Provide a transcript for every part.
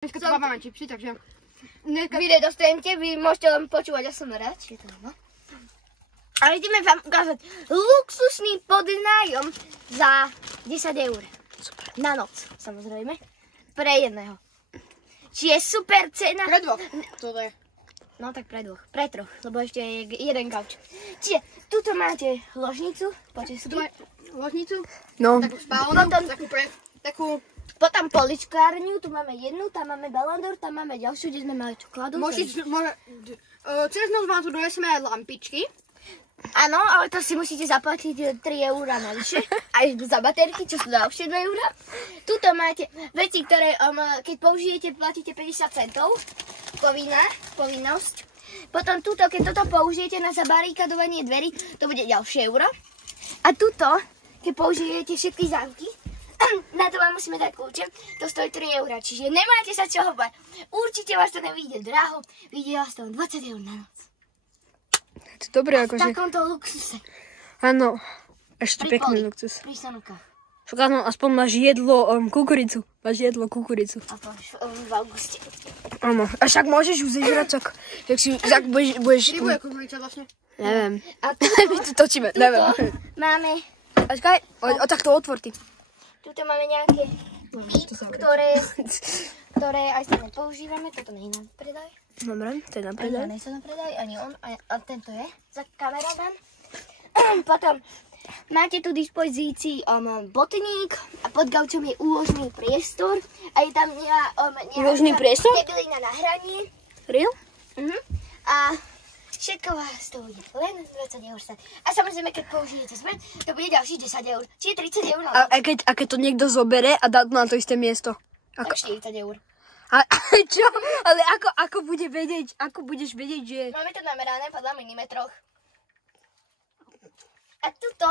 Dneska tu máme čipsy, takže... Vy nedostanete, vy môžete len počúvať ASMR, či je to ono. Ale ideme vám ukázať luxusný podnájom za 10 eur. Super. Na noc, samozrejme. Pre jedného. Či je super cena. Pre dvoch. To je. No tak pre dvoch. Pre troch, lebo ešte je jeden gauč. Čiže tuto máte ložnicu, po česky. Tu máme ložnicu. No. Takú spálnu, takú... Potom poličkárňu, tu máme jednu, tam máme balandor, tam máme ďalšiu, kde sme mali čokoládu. Cez noc vám tu donesieme aj lampičky. Áno, ale to si musíte zaplatiť 3 € navyše, aj za baterky, čo sú ďalšie 2 €. Tuto máte veci, ktoré keď použijete, platíte 50 centov, povinnosť. Potom tuto, keď toto použijete na zabarikadovanie dverí, to bude ďalšie euro. A tuto, keď použijete všetky zámky, na to vám musíme dať kľúče, to stojí 3 €, čiže nemáte sa čoho bať. Určite vás to nevyjde draho, vyjde vás to 20 € na noc. To je dobré, V takomto luxuse. Áno, ešte pekný luxus. Pri Sanukách. Však áno, aspoň máš jedlo kukuricu. Máš jedlo kukuricu. A to v auguste. Áno, a však môžeš ju zežrať, tak budeš... Kedy bude kukurica vlastne? Neviem. A My tu točíme, neviem. máme, Počkaj, o takto otvor ty. tuto máme nejaké ktoré aj sa nepoužívame. Toto nie je na predaj. Dobre, to je na Ani predaj. nie sa na predaj, ani on, a tento je za kameraman. Potom máte tu dispozícii botník a pod gaučom je úložný priestor a je tam Úložný priestor? Debelina na hranie. Real? A všetko vás to bude len 20 € stať. A samozrejme, keď použijete zmen, to bude ďalších 10 €. Čiže 30 € na noc. A keď to niekto zobere a dá na to isté miesto? Tak 40 €. A čo? Ale ako budeš vedieť, že... Máme to namerané podľa milimetroch. A tuto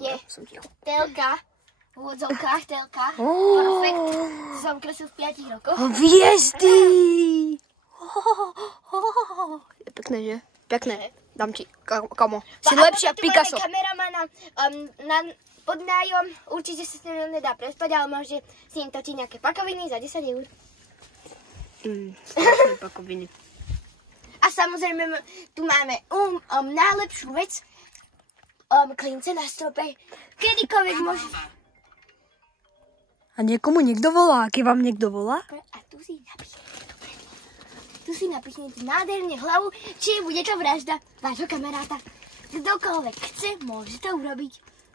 je telka, v úvodzovkách telka. Perfekt. To som kresil v 5 rokoch. Hviezdy! Je pekné, že? Pekné. Dám ti, kamo. Si lepšia Picasso. Tu máme kameramana na podnájom. Určite sa s ním nedá prespať, ale môže s ním točiť nejaké pakoviny za 10 €. Strašné pakoviny. A samozrejme, tu máme najlepšiu vec. Klince na strope. Kedykoľvek môže... A niekomu niekto volá. Keď vám niekto volá? A tu si napichnete nádherne hlavu, či bude to vražda vášho kamaráta. Kdokoľvek chce, môže to urobiť.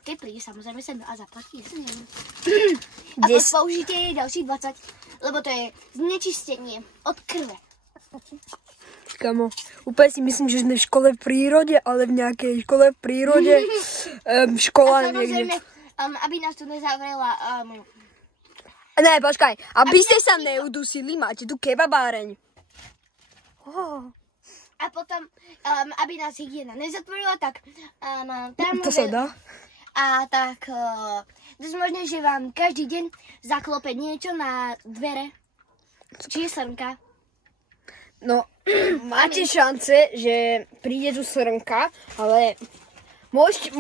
Keď príde samozrejme sem a zaplatí 10 €. A použite jej ďalších 20, lebo to je znečistenie od krve. Kamo, úplne si myslím, že sme v škole v prírode, ale v nejakej škole v prírode, škola niekde. A samozrejme, aby nás tu nezavrela... Ne, počkaj, aby ste sa neudusili, máte tu kebabáreň. A potom, aby nás hygiena nezatvorila, tak tam... To sa dá? A tak, dosť možné, že vám každý deň zaklope niečo na dvere. Či je srnka. No, máte šance, že príde tu srnka, ale môžete,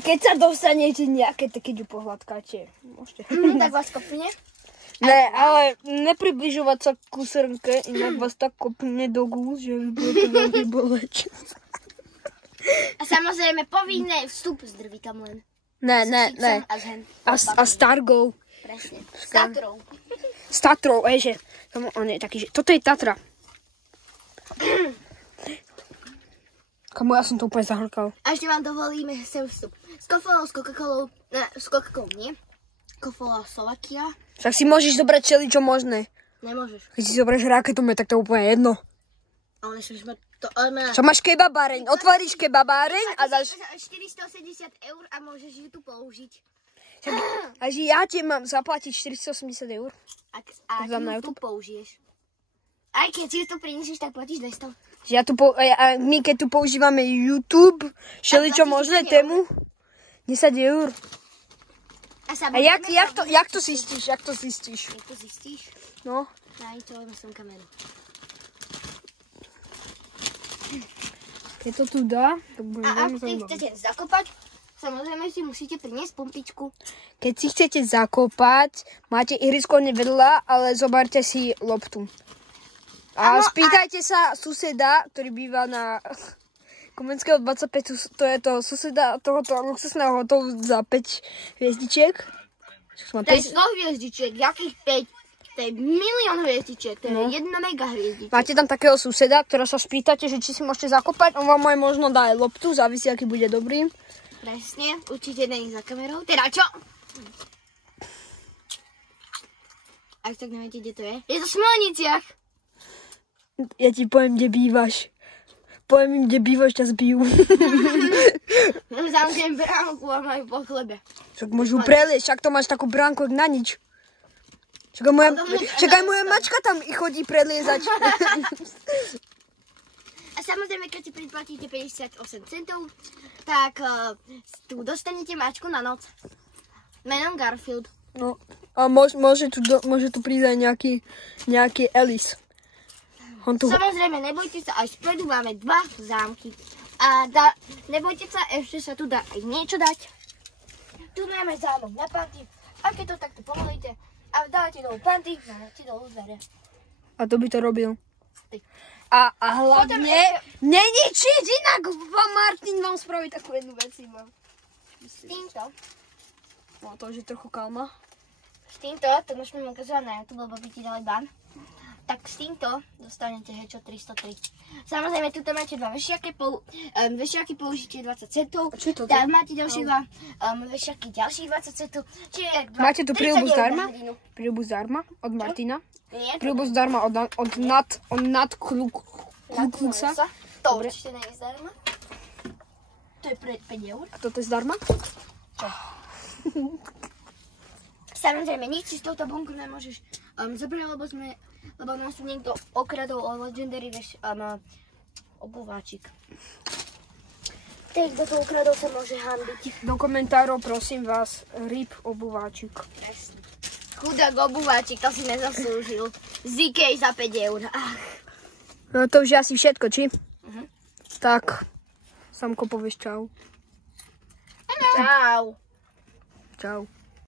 keď sa dostanete nejaké, tak keď ju pohľadkáte, môžete. Tak vás kopne. Ne, ale nepribližovať sa ku srnke, inak vás tak kopne do gúz, že bude to veľmi boleť. A samozrejme povinné vstup s drvitom len. Ne. A s Targou. Presne. S Tatrou. S Tatrou, že. On je taký, že toto je Tatra. Kamu, ja som to úplne zahrkal. A ešte vám dovolíme sem vstup. S kofolou, s Coca-Colou, s Coca-Colou nie. Kofola Slovakia. Tak si môžeš zobrať čeličo možné. Nemôžeš. Keď si zoberieš raketom, tak to je úplne jedno. Ale sme to... Čo máš kebabáreň? Otvoríš kebabáreň a dáš... 480 € a môžeš ju tu použiť. A že ja ti mám zaplatiť 480 € A ty ju tu použiješ. Aj keď si ju tu prinesieš, tak platíš 200. My keď tu používame YouTube, všeličo možné tému, 10 €. A jak to zistíš? Jak to zistíš? No. Najčo som kameru. Keď to tu dá, tak bude a ak chcete zakopať, Samozrejme si musíte priniesť pumpičku. Keď si chcete zakopať, máte ihrisko nevedľa, ale zoberte si loptu. A spýtajte sa suseda, ktorý býva na Komenského 25, to je to suseda tohoto luxusného hotelu za 5 hviezdičiek. To je 100 hviezdičiek, jakých 5? To je milión hviezdičiek, to je 1 mega hviezdičiek. Máte tam takého suseda, ktorého sa spýtate, že či si môžete zakopať, on vám aj možno dá aj loptu, závisí, aký bude dobrý. Presne, určite není za kamerou. Teda čo? Ak tak neviete, kde to je? Je to v Smolniciach. Ja ti poviem, kde bývaš. Poviem im, kde bývaš, ťa zbijú. Zamknem bránku a majú po chlebe. Však môžu preliesť, však to máš takú bránku, jak na nič. Však aj moja mačka tam chodí preliezať. A samozrejme, keď si predplatíte 58 centov, tak tu dostanete mačku na noc. Menom Garfield. No, a môže tu prísť aj nejaký Alice. Samozrejme, nebojte sa, aj spredu máme 2 zámky. A nebojte sa, ešte sa tu dá aj niečo dať. Tu máme zámok na panty. A keď to takto povolíte a dáte dolu panty, máte dolu dvere. A to by to robil. Ty. A hlavne neničiť, inak Martin vám spraví takú jednu vec iba. S týmto, No to už je trochu kalma. to môžeme ukazovať na YouTube, lebo by ti dali ban. Tak s týmto dostanete Hečo 303. Samozrejme, tuto máte 2 vešiaky, vešiaky použite 20 centov. Čo je toto? Tam máte ďalšie 2 vešiaky, ďalších 20 centov. Čiže Máte tu príľubu 39 zdarma? na hodinu. Príľubu zdarma od Martina. Nie, Príľubu zdarma od Nadkluksa. To určite nie je zdarma. To je pre 5 eur. A toto je zdarma? Samozrejme, nič si z touto bunku nemôžeš zobrať, lebo nás tu niekto okradol o Legendary obuváčik. Ten, kto to ukradol, sa môže hanbiť. Do komentárov prosím vás, RIP obuváčik. Presne. Chudák obuváčik, to si nezaslúžil. Z IKEA za 5 eur. No to už je asi všetko, či? Tak, Samko, povieš čau. Čau. Čau.